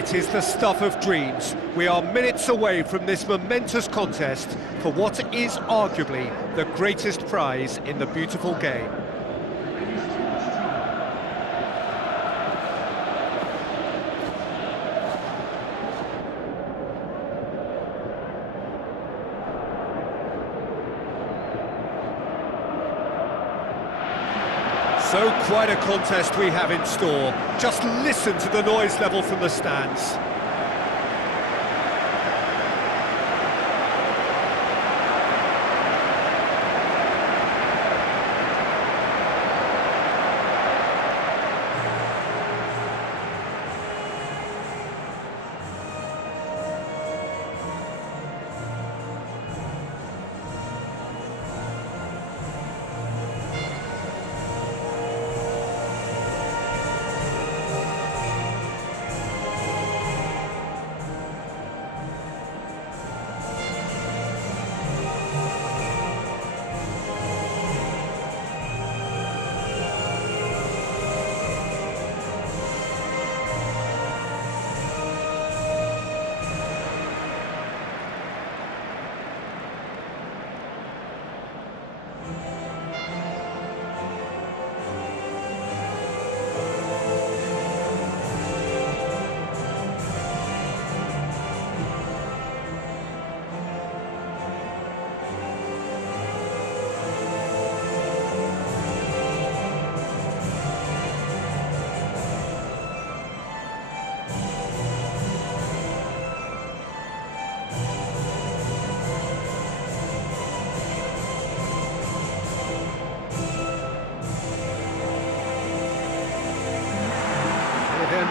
It is the stuff of dreams. We are minutes away from this momentous contest for what is arguably the greatest prize in the beautiful game. So quite a contest we have in store. Just listen to the noise level from the stands.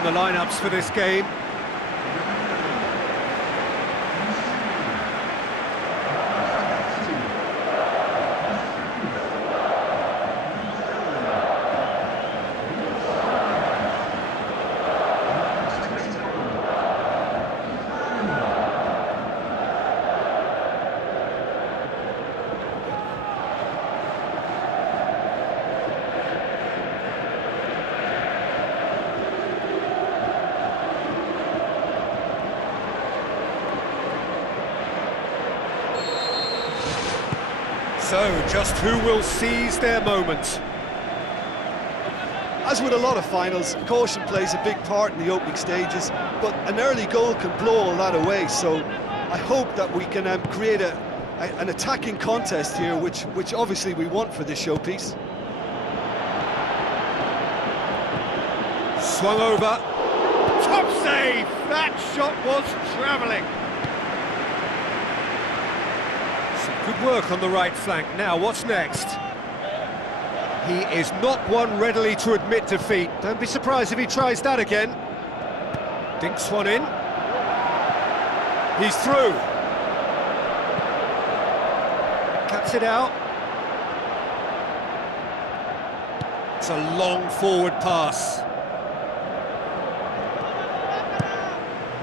The lineups for this game. So, just who will seize their moment? As with a lot of finals, caution plays a big part in the opening stages, but an early goal can blow all that away, so I hope that we can create an attacking contest here, which obviously we want for this showpiece. Swung over. Top save! That shot was travelling. Good work on the right flank. Now, what's next? He is not one readily to admit defeat. Don't be surprised if he tries that again. Dinks one in. He's through. Cuts it out. It's a long forward pass.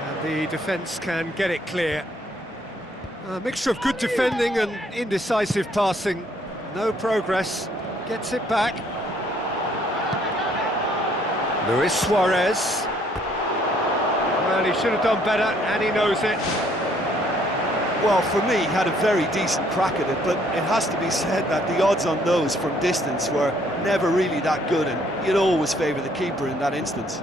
And the defence can get it clear. A mixture of good defending and indecisive passing. No progress. Gets it back. Luis Suarez. Well, he should have done better, and he knows it. Well, for me, he had a very decent crack at it, but it has to be said that the odds on those from distance were never really that good, and you'd always favour the keeper in that instance.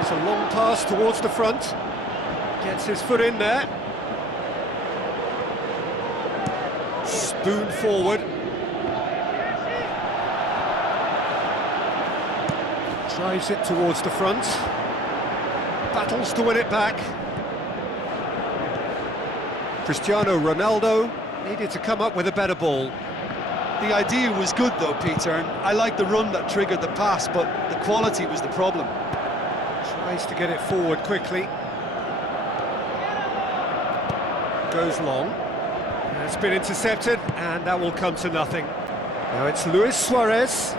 It's a long pass towards the front. Gets his foot in there. Spoon forward. Drives it towards the front. Battles to win it back. Cristiano Ronaldo needed to come up with a better ball. The idea was good though, Peter, and I like the run that triggered the pass, but the quality was the problem. Tries to get it forward quickly. Goes long. It's been intercepted, and that will come to nothing. Now it's Luis Suarez.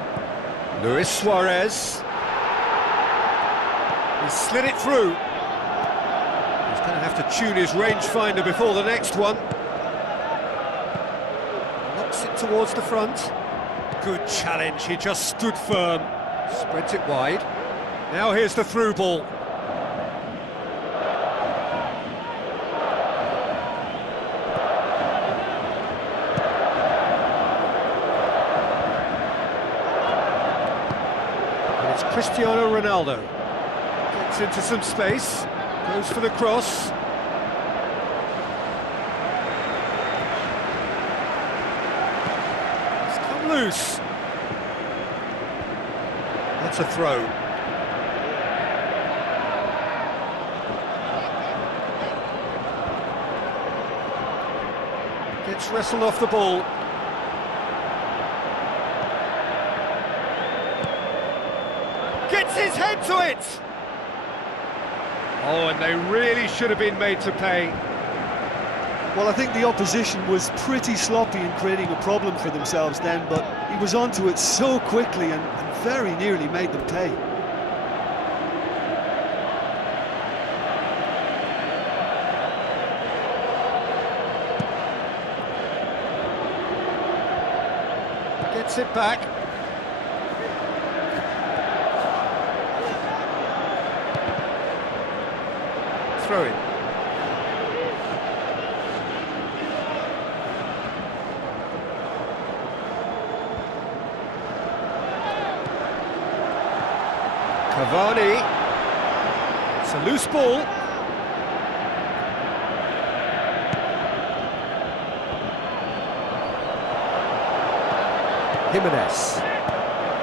Luis Suarez. He's slid it through. He's going to have to tune his rangefinder before the next one. Knocks it towards the front. Good challenge, he just stood firm. Spreads it wide. Now here's the through ball. And it's Cristiano Ronaldo. Gets into some space. Goes for the cross. It's come loose. That's a throw. Gets wrestled off the ball. Gets his head to it! Oh, and they really should have been made to pay. Well, I think the opposition was pretty sloppy in creating a problem for themselves then, but he was onto it so quickly and very nearly made them pay. Gets it back. Throw in. Cavani. It's a loose ball. Jimenez.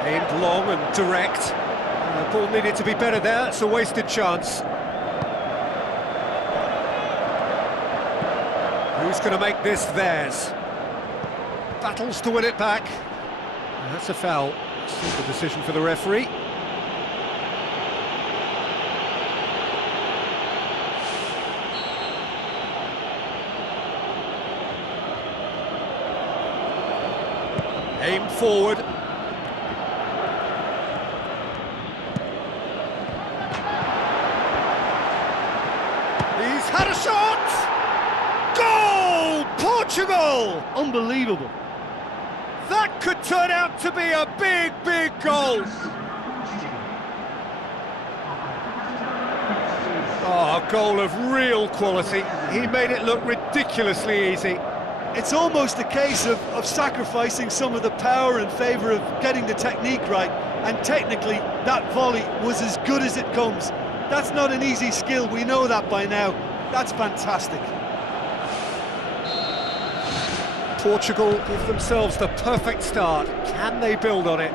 Aimed long and direct. The ball needed to be better there. It's a wasted chance. Who's going to make this theirs? Battles to win it back. And that's a foul. Simple decision for the referee. Aimed forward. He's had a shot! Goal! Portugal! Unbelievable. That could turn out to be a big, big goal. Oh, a goal of real quality. He made it look ridiculously easy. It's almost a case of sacrificing some of the power in favour of getting the technique right, and technically that volley was as good as it comes. That's not an easy skill, we know that by now. That's fantastic. Portugal give themselves the perfect start. Can they build on it?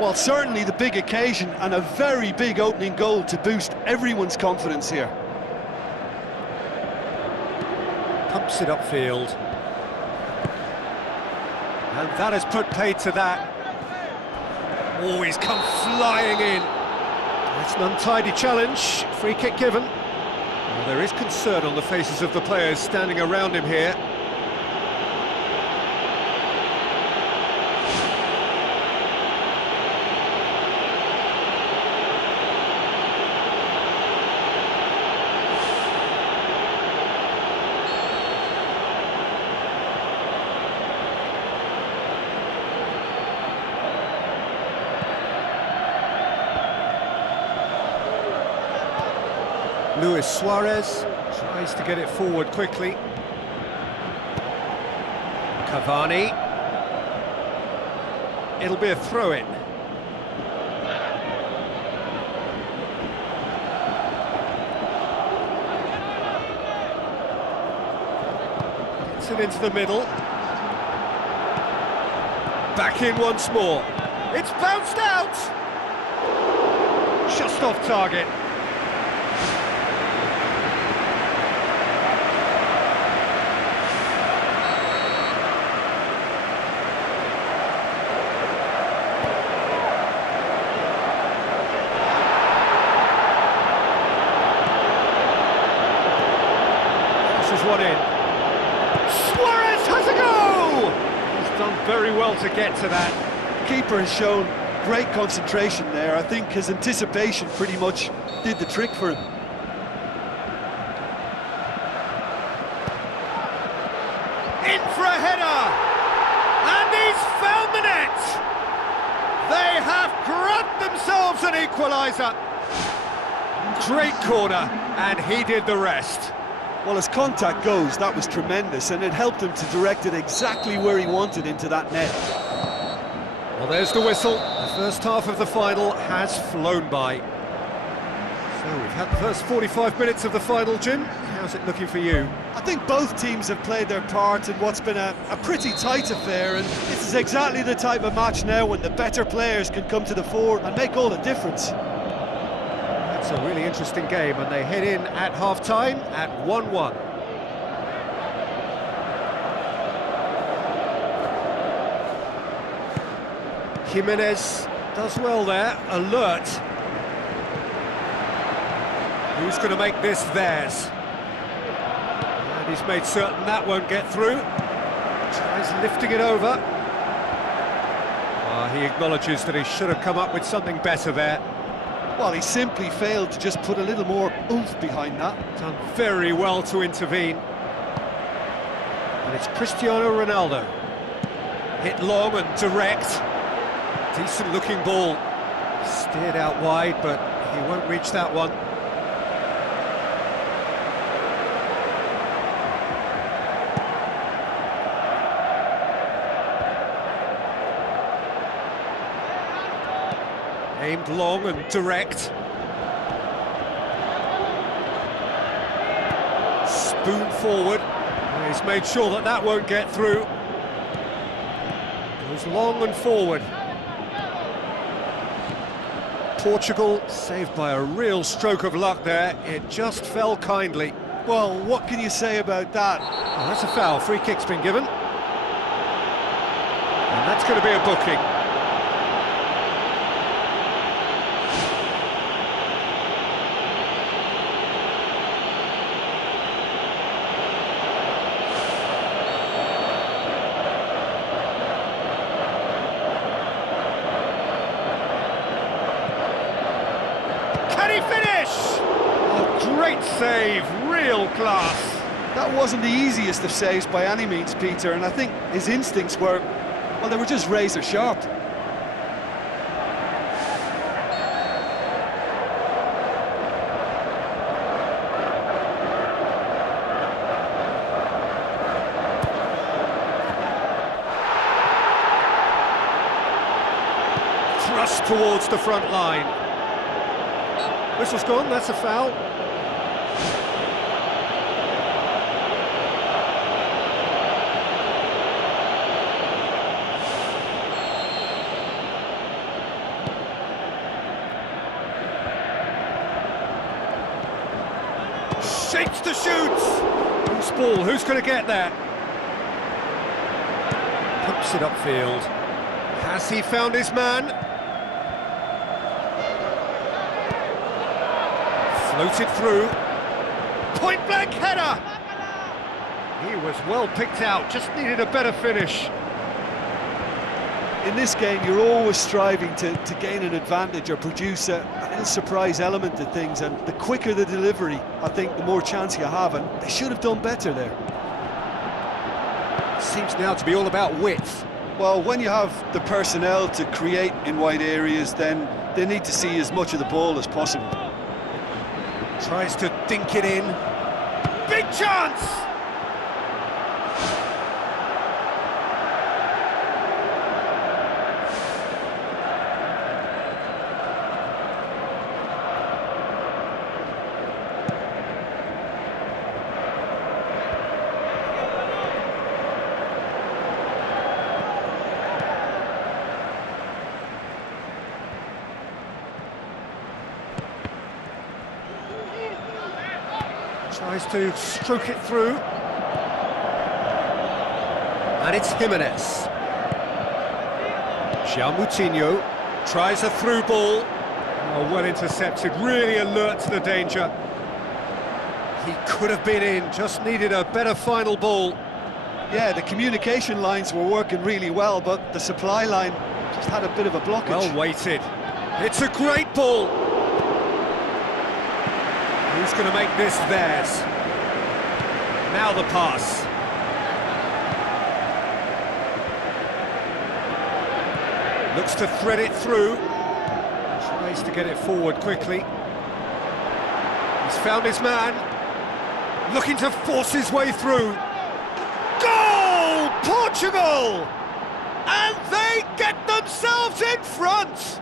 Well, certainly the big occasion and a very big opening goal to boost everyone's confidence here. Pumps it upfield. And that has put paid to that. Oh, he's come flying in. It's an untidy challenge. Free kick given. Well, there is concern on the faces of the players standing around him here. Luis Suarez tries to get it forward quickly. Cavani. It'll be a throw-in. Gets it into the middle. Back in once more. It's bounced out! Just off target. One in. Suarez has done very well to get to that. Keeper has shown great concentration there. I think his anticipation pretty much did the trick for him. In for a header! And he's found the net! They have grabbed themselves an equaliser. Great corner, and he did the rest. Well, as contact goes, that was tremendous, and it helped him to direct it exactly where he wanted, into that net. Well, there's the whistle. The first half of the final has flown by. So we've had the first 45 minutes of the final, Jim. How's it looking for you? I think both teams have played their part in what's been a pretty tight affair, and this is exactly the type of match now when the better players can come to the fore and make all the difference. That's a really interesting game, and they head in at half-time at 1-1. Jimenez does well there, alert. Who's going to make this theirs? And he's made certain that won't get through. Tries lifting it over. He acknowledges that he should have come up with something better there. Well, he simply failed to just put a little more oomph behind that. Done very well to intervene. And it's Cristiano Ronaldo. Hit long and direct. Decent looking ball. Steered out wide, but he won't reach that one. Aimed long and direct. Spoon forward. He's made sure that that won't get through. Goes long and forward. Portugal saved by a real stroke of luck there. It just fell kindly. Well, what can you say about that? Oh, that's a foul. Free kick's been given. And that's going to be a booking. Finish! Oh, great save, real class. That wasn't the easiest of saves by any means, Peter, and I think his instincts were, well, they were just razor sharp. Thrust towards the front line. Whistle's gone, that's a foul. Shapes to shoot! Loose ball, who's going to get there? Pumps it upfield. Has he found his man? Floated through. Point-blank header! He was well picked out, just needed a better finish. In this game, you're always striving to gain an advantage or produce a little surprise element to things, and the quicker the delivery, I think, the more chance you have, and they should have done better there. Seems now to be all about width. Well, when you have the personnel to create in wide areas, then they need to see as much of the ball as possible. Tries to dink it in. Big chance! Tries to stroke it through. And it's Jimenez. Moutinho tries a through ball. Oh, well intercepted, really alert to the danger. He could have been in, just needed a better final ball. Yeah, the communication lines were working really well, but the supply line just had a bit of a blockage. Well weighted. It's a great ball. Who's going to make this theirs? Now the pass. Looks to thread it through. Tries to get it forward quickly. He's found his man. Looking to force his way through. Goal! Portugal! And they get themselves in front!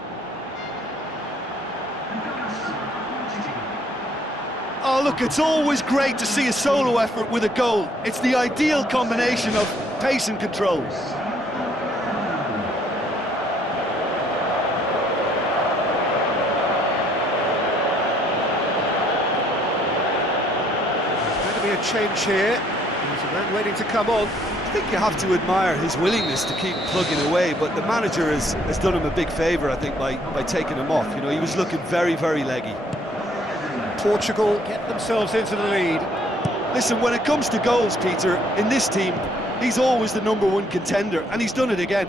Oh, look, it's always great to see a solo effort with a goal. It's the ideal combination of pace and control. There's going to be a change here. There's a man waiting to come on. I think you have to admire his willingness to keep plugging away, but the manager has done him a big favour, I think, by taking him off. You know, he was looking very, very leggy. Portugal get themselves into the lead. Listen, when it comes to goals, Peter, in this team, he's always the #1 contender, and he's done it again.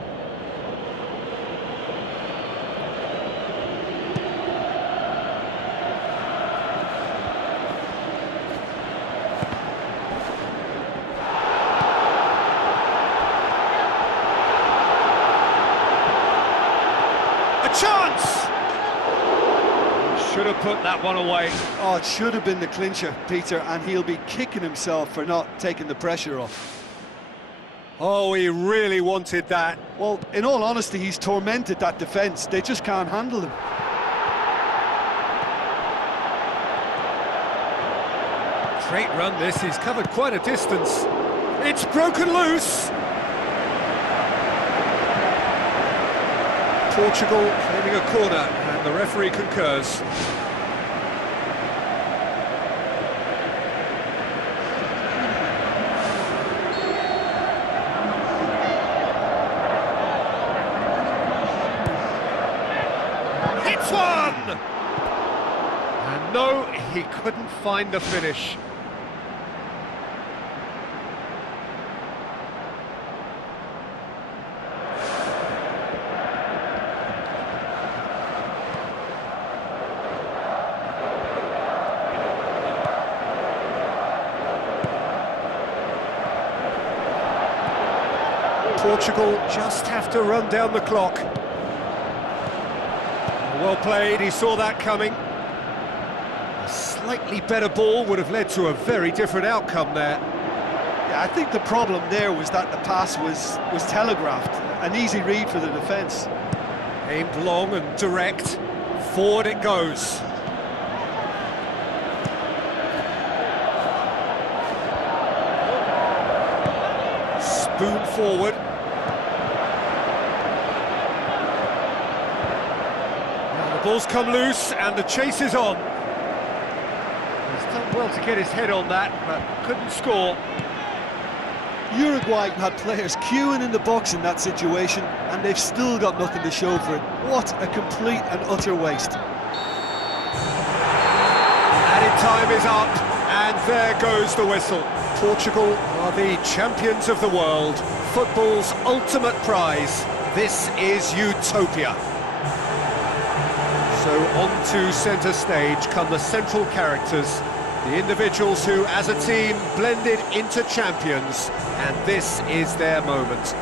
A chance! Should have put that one away. Oh, it should have been the clincher, Peter, and he'll be kicking himself for not taking the pressure off. Oh, he really wanted that. Well, in all honesty, he's tormented that defence. They just can't handle him. Great run this, he's covered quite a distance. It's broken loose! Portugal claiming a corner, and the referee concurs. Hits one! And no, he couldn't find the finish. Portugal just have to run down the clock. Well played, he saw that coming. A slightly better ball would have led to a very different outcome there. Yeah, I think the problem there was that the pass was telegraphed. An easy read for the defence. Aimed long and direct. Forward it goes. Spoon forward. Ball's come loose and the chase is on. He's done well to get his head on that, but couldn't score. Uruguay had players queuing in the box in that situation, and they've still got nothing to show for it. What a complete and utter waste. Added time is up, and there goes the whistle. Portugal are the champions of the world. Football's ultimate prize. This is utopia. So on to centre stage come the central characters, the individuals who, as a team, blended into champions, and this is their moment.